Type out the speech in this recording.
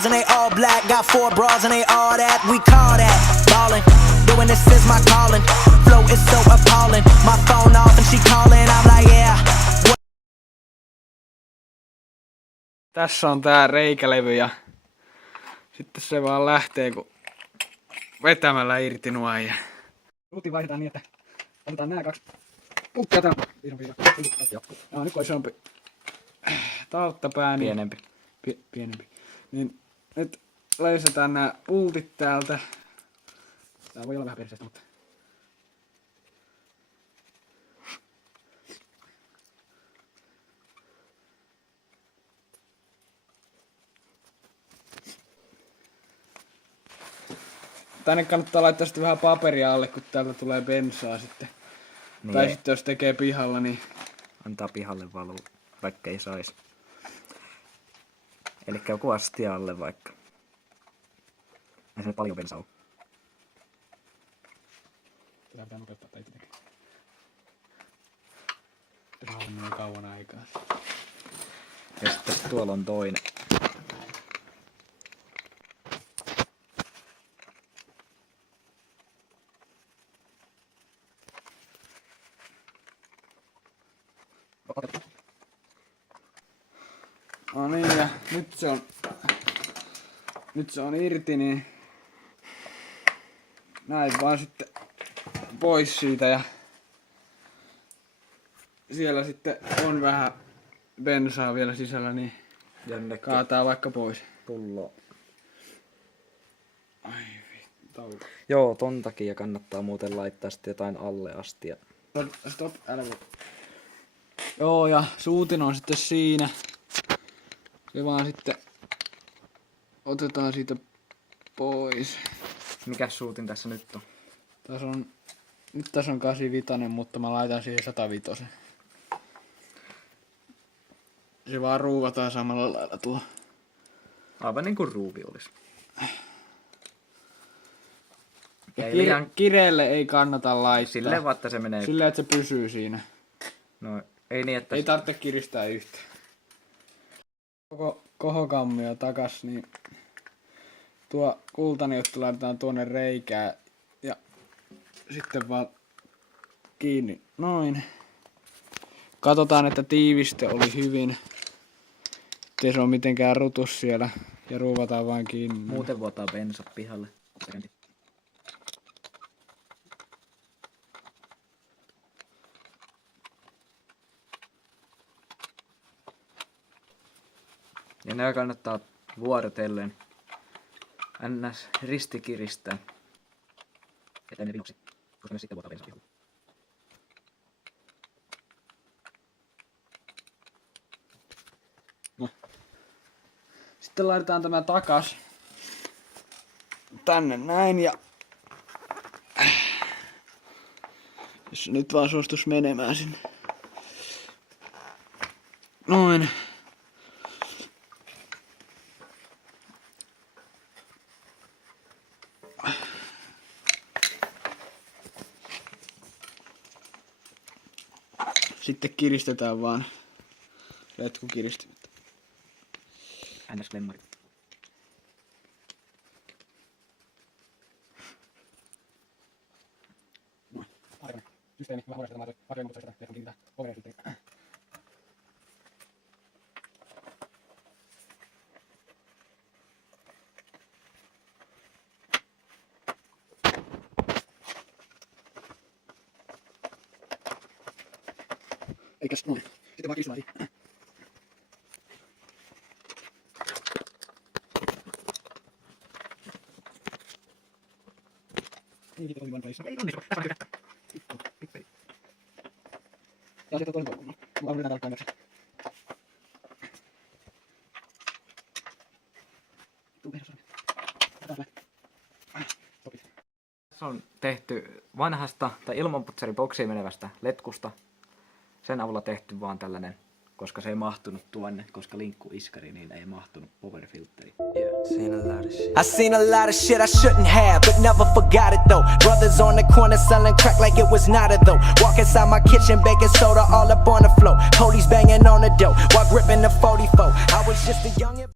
cars and they all black. Got 4 bras and they all that. We call that ballin'. Doing this is my calling. Flow is so appalling. My phone off and she calling. I'm like yeah. Tässä on tää reikä-levy ja sitten se vaan lähtee kun vetämällä irti nuoja. Ruutiin vaihdetaan niin, että otetaan nää 2 pukkia tää. No, nyt kun on isompi tauttapää, niin pienempi. Niin nyt löysetään nää pultit täältä. Tää voi olla vähän perseestä, mutta tänne kannattaa laittaa sitten vähän paperia alle, kun täältä tulee bensaa sitten. Niin. Tai sitten jos tekee pihalla, niin antaa pihalle valuu, vaikka ei saisi. Elikkä joku astia alle vaikka. Ei se nyt paljon bensaa ole. Tätä pitää nopeuttaa tai itse tekee. Tämä on mennyt kauan aikaa. Ja sitten tuolla on toinen. No niin, ja nyt se on irti, niin näin vaan sitten pois siitä ja siellä sitten on vähän bensaa vielä sisällä, niin kaataa vaikka pois. Pullo. Ai vittu. Joo, ton takia kannattaa muuten laittaa sitten jotain alle asti. Ja Stop, älä voi. Joo, ja suutin on sitten siinä. Se vaan sitten otetaan siitä pois. mikäs suutin tässä nyt on? Nyt tässä on 85, mutta mä laitan siihen 105. Se vaan ruuvataan samalla lailla tuo. Aivan niin kuin ruuvi olisi. Ja kireelle ei kannata laittaa. Silleen vaan, että se menee. Silleen, että se pysyy siinä. No, ei niin, että ei tarvitse kiristää yhtään. Koko kohokammio takas, niin tuo kultainen juttu laitetaan tuonne reikään ja sitten vaan kiinni. Noin. Katsotaan, että tiiviste oli hyvin. Ettei se ole mitenkään rutus siellä ja ruuvataan vaan kiinni. Muuten vuotaa bensa pihalle. Ja nämä kannattaa vuorotellen ns. Ristikiristää. Että ne viuksi, koska ne sitten vuotaa bensa pihalle. No. Sitten laitetaan tämä takas tänne näin ja jos nyt vaan suostus menemään sinne. Noin. Sitten kiristetään vaan letkukiristimet. Ns. Glemmari. Noin. Aikainen systeemi. Vähän huolestaan arvioimuutta sitä, että kiinnittää overhead-systeemi. Eikäs noin. Sitten vaan kislaisi. Ei siitä toimivan välissä. Ei onnistu. Tässä on hyvä. Pippeli. Ja sitten toinen kolmas. Mä yritän tarkkaan myös. Tässä on tehty vanhasta tai ilmanputsariboksiin menevästä letkusta. Sen avulla tehty vaan tällainen, koska se ei mahtunut tuonne, koska linkkuiskari niin ei mahtunut powerfilteri. I seen a lot of shit I shouldn't have, but never forgot it though. Brothers on the corner selling crack like it was nada though. Walk inside my kitchen, baking soda all up on the floor. Police banging on the door while gripping the 44. I was just a young